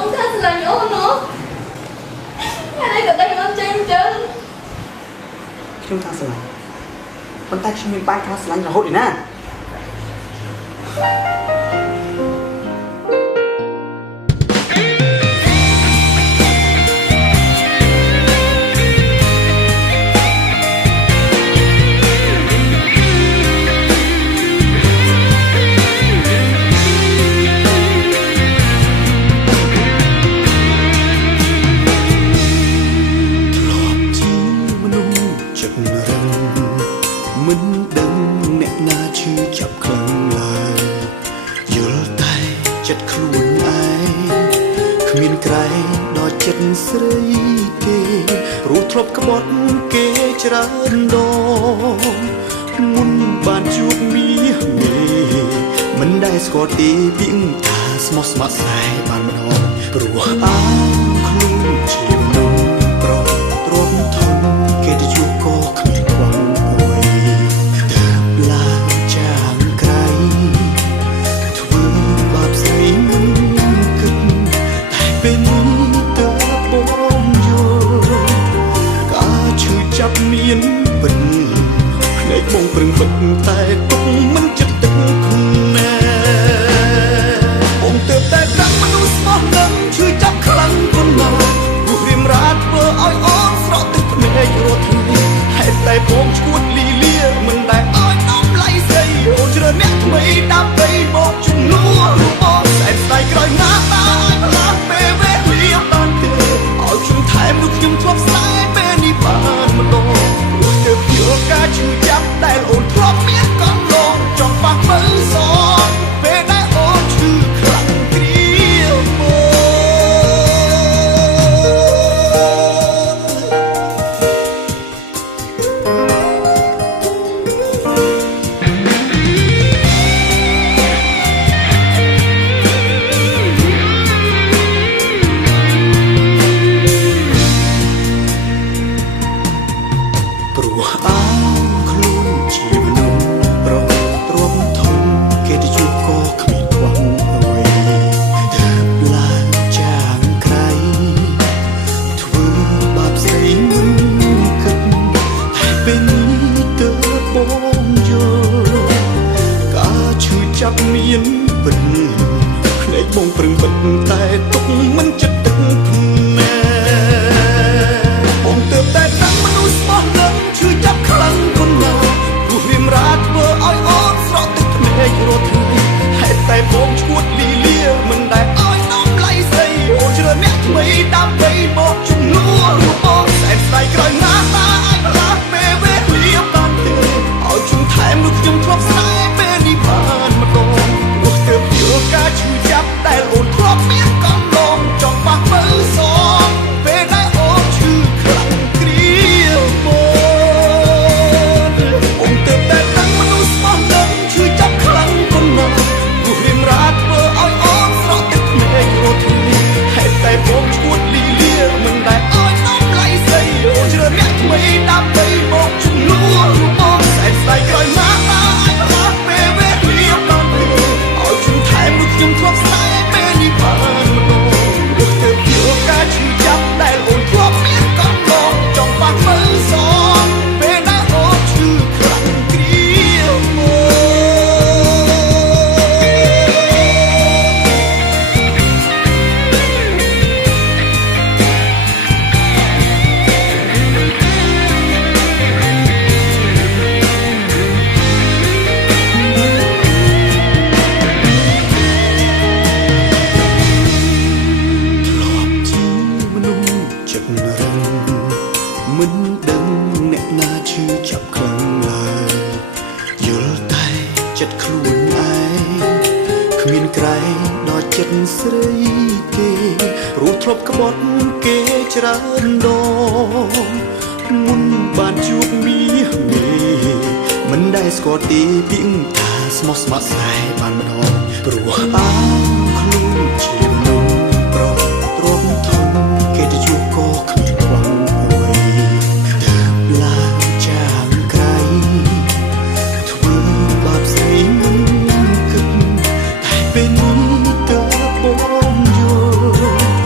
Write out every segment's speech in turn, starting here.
បងថាស្រឡាញ់អូននោះហើយឯងក៏ដឹងអូនចេញអញ្ចឹងខ្ញុំថាស្រឡាញ់ប៉ុន្តែខ្ញុំមានបាយថាស្រឡាញ់រហូតឯណាមិនដឹងអ្នកណាឈឺចាប់ខ្លាំងឡើយយល់តែចិត្តខ្លួនឯងគ្មានក្រែងដល់ចិត្តស្រីទេព្រោះធ្លាប់ក្បត់គេច្រើនដងមុនបានជួបមាសមេមិនដែលស្គាល់ទេពីថាស្មោះស្ម័គ្រស្នេហ៍បានម្ដងព្រោះអើខ្លួនជាមនុស្សប្រទ្រាំធនគេទៅជួបក៏គ្មានខ្វល់មានពិនភ្នែកបងប្រឹងបិទតែទុកមិនចិត្តទឹកណែបងទើបតែដឹងមនុស្សស្មោះនឹងឈឺចាប់ខ្លាំងប៉ុណ្ណាព្រោះរៀមរាតធ្វើឲ្យអូនស្រក់ទឹកភ្នែករាល់ថ្ងៃហេតុតែបងឈួតលីលាមិនដែលឲ្យដំឡៃស្រីអូនជ្រើសអ្នកថ្មីដើម្បីមកជំនួសបងស្អែកស្ដាយក្រោយណាស់តែផ្លាស់ពេលវេលាបានទេឲ្យខ្ញុំថែមនោះខ្ញុំធ្លាប់ស្នេហ៍ពេលនេះបានម្ដងការឈឺចាប់ដែលអូនធ្លាប់មានកន្លងចង់បាក់មើលសងពេលដែលអូនឈឺខ្លាំងគ្រាមកព្រោះអើខ្លួនជាមនុស្សប្រទ្រាំធនគេទៅជួបក៏គ្មានខ្វះអ្វីទើបឡើងចាងក្រៃធ្វើបាបស្រីមិនគិតតែពេលនេះទើបបងយល់ការឈឺចាប់មានពិនភ្នែកបងប្រឹងបិទតែទុកមិនចិត្តទឹកភ្នែកបងទើបតែដឹងមនុស្សស្មោះនឹងឈឺចាប់ខ្លាំងប៉ុណ្ណាព្រោះរៀមរាធ្វើឲ្យអូនស្រក់ទឹកភ្នែករាល់ថ្ងៃហេតុតែបងឈួតលីលាមិនដែលឲ្យដំឡៃស្រីអូនជ្រើសអ្នកថ្មីដើម្បីមកជំនួសបងស្អែកស្ដាយក្រោយណាស់តែអាចផ្លាស់ពេលវេលាបានទេឲ្យខ្ញុំថែមនោះខ្ញុំធ្លាប់ស្នេហ៍ពេលនេះបានម្ដងព្រោះទើបយល់ការឈឺចាប់ដែលអូនធ្លាប់មានកន្លងចង់បាក់មើលសងពេលដែលអូនឈឺខ្លាំងគ្រាមកបងទើបតែដឹងមនុស្សស្មោះនឹងឈឺចាប់ខ្លាំងប៉ុណ្ណាព្រោះរៀមរាធ្វើឲ្យអូនស្រក់ទឹកភ្នែករាល់ថ្ងៃហេតុតែបងឈួតលីលាមិនដែលឲ្យដំឡៃស្រីអូនជ្រើសអ្នកថ្មីដើម្បីមកជំនួសបងស្អែកស្ដាយក្រោយណាស់តែអាចផ្លាស់ពេលវេលាបានទេឲ្យខ្ញុំថែមនោះខ្ញុំធ្លាប់ស្នេហ៍ពេលនេះបានម្ដងព្រោះទើបយល់ការឈឺចាប់ដែលអូនធ្លាប់មានកន្លងចង់បាក់មើលសងពេលដែលអូនឈឺខ្លាំងគ្រាមកមិនដឹងអ្នកណាឈឺចាប់ខ្លាំងឡើយយល់តែចិត្តខ្លួនឯងគ្មានក្រែងដល់ចិត្តស្រីទេព្រោះធ្លាប់ក្បត់គេច្រើនដងមុនបានជួបមាសមេមិនដែលស្គាល់ទេពីថាស្មោះស្ម័គ្រស្នេហ៍បានម្ដងព្រោះអើខ្លួនជាមនុស្សប្រទ្រាំធនគេទៅជួបក៏គ្មានខ្វះពេលនេះទើបបងយល់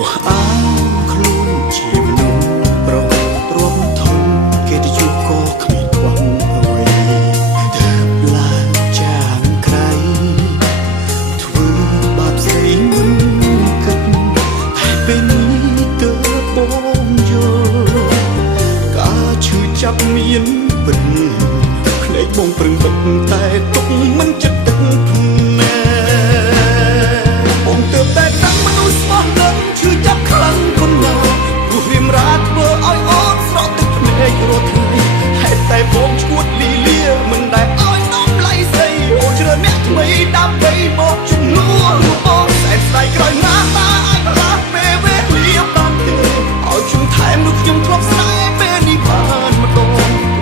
ព្រោះអើខ្លួនជាមនុស្សប្រទ្រាំធនគេទៅជួបក៏គ្មានខ្វះអ្វីទើបឡើងចាងក្រៃធ្វើបាបស្រីមិនគិតតែពេលនេះទើបបងយល់ការឈឺចាប់មានពិតភ្នែកបងប្រឹងបិទតែទុកមិនចិត្តទឹកភ្នែកបងទើបតែដឹងមនុស្សស្មោះនឹងឈឺចាប់ខ្លាំងប៉ុណ្ណាព្រោះរៀមរាធ្វើឲ្យអូនស្រក់ទឹកភ្នែករាល់ថ្ងៃហេតុតែបងឈួតលីលាមិនដែលឲ្យដំឡៃស្អីអូនជ្រើអ្នកថ្មីដើម្បីមកជំនួសបងសែនស្ដាយក្រោយណាតាអាចប្រឡាស់ពេលវេលាបានទេឲ្យខ្ញុំថែមនោះខ្ញុំធ្លាប់ស្នេហ៍ពេលនេះបានម្ដង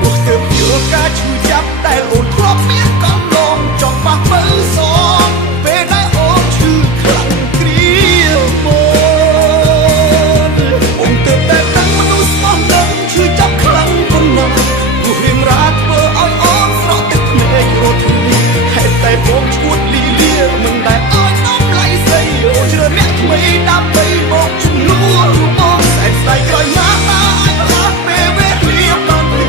ព្រោះទើបយល់ការឈឺចាប់ដែលអូនធ្លាប់មានកំឡងចង់ប៉ះមើលសងពេលដែលអូនឈឺខ្លាំងគ្រាមកអូនទើបតែដឹងមនុស្សស្មោះនឹងឈឺចាប់ខ្លាំងប៉ុណ្ណាព្រោះរៀមរាធ្វើឲ្យអូនស្រក់ទឹកភ្នែករាល់ថ្ងៃហេតុតែបងឈួតលីលាមិនដែលឲ្យដំឡៃស្អីអូនជ្រើអ្នកថ្មីដើម្បីមកជំនួសបងសែនស្ដាយក្រោយណាតាអាចប្រឡាស់ពេលវេលាបានទេ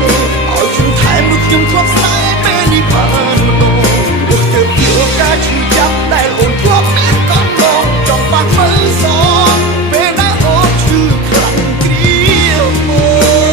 ឲ្យខ្ញុំថែមនោះខ្ញុំធ្លាប់ស្នេហ៍ពេលនេះបានម្ដងព្រោះទើបយល់ការឈឺចាប់ដែលអូនធ្លាប់មានកំឡងចង់ប៉ះមើលសងពេលដែលអូនឈឺខ្លាំងគ្រាមក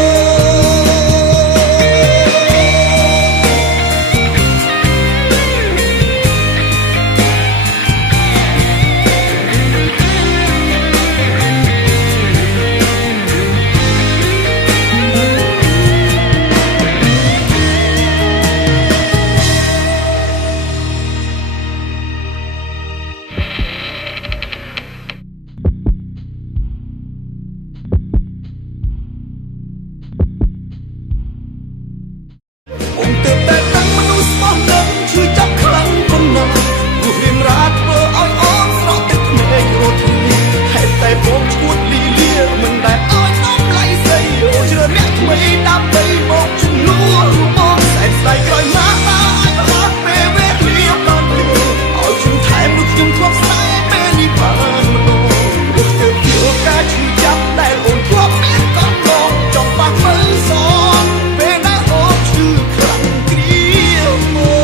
បងទើបតែដឹងមនុស្សស្មោះនឹងឈឺចាប់ខ្លាំងប៉ុណ្ណាព្រោះរៀមរាធ្វើឲ្យអូនស្រក់ទឹកភ្នែករាល់ថ្ងៃហេតុតែបងឈួតលីលាមិនដែលឲ្យដំឡៃស្អីអូនជ្រើអ្នកថ្មីដើម្បីមកជំនួសបងសែនស្ដាយក្រោយណាតាអាចប្រឡាស់ពេលវេលាបានទេឲ្យខ្ញុំថែមនោះខ្ញុំធ្លាប់ស្នេហ៍ពេលនេះបានម្ដងព្រោះទើបយល់ការឈឺចាប់ដែលអូនធ្លាប់មានកំឡងចង់ប៉ះមើលសងពេលដែលអូនឈឺខ្លាំងគ្រាមក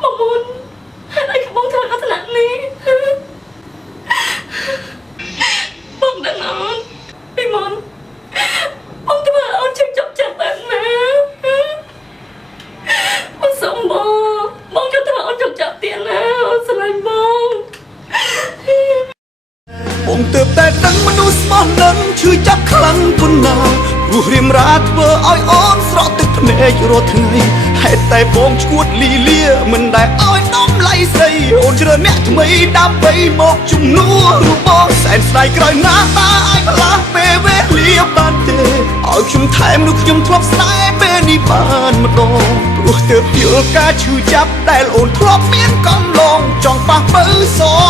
បងមុនហើយឲ្យបងធ្វើអត្តនៈនេះបងដឹងអត់ពីមុនបងធ្វើអូនជិះចប់ចិត្តតែណាបងសុំបងជួយធ្វើអូនជប់ចាប់ទៀតណាអូនស្រឡាញ់បងទើបតែដឹងមនុស្សស្មោះនឹងឈឺចាប់ខ្លាំងប៉ុណ្ណាព្រោះរៀមរាធ្វើឲ្យអូនស្រក់ទឹកភ្នែករាល់ថ្ងៃហេតុតែបងឈួតលីលាមិនដែលឲ្យដំឡៃស្អីអូនជ្រើអ្នកថ្មីដើម្បីមកជំនួសបងសែនស្ដាយក្រោយណាតាអាចប្រឡាស់ពេលវេលាបានទេឲ្យខ្ញុំថែមនោះខ្ញុំធ្លាប់ស្នេហ៍ពេលនេះបានម្ដងព្រោះទើបយល់ការឈឺចាប់ដែលអូនធ្លាប់មានកំឡងចង់ប៉ះមើលសង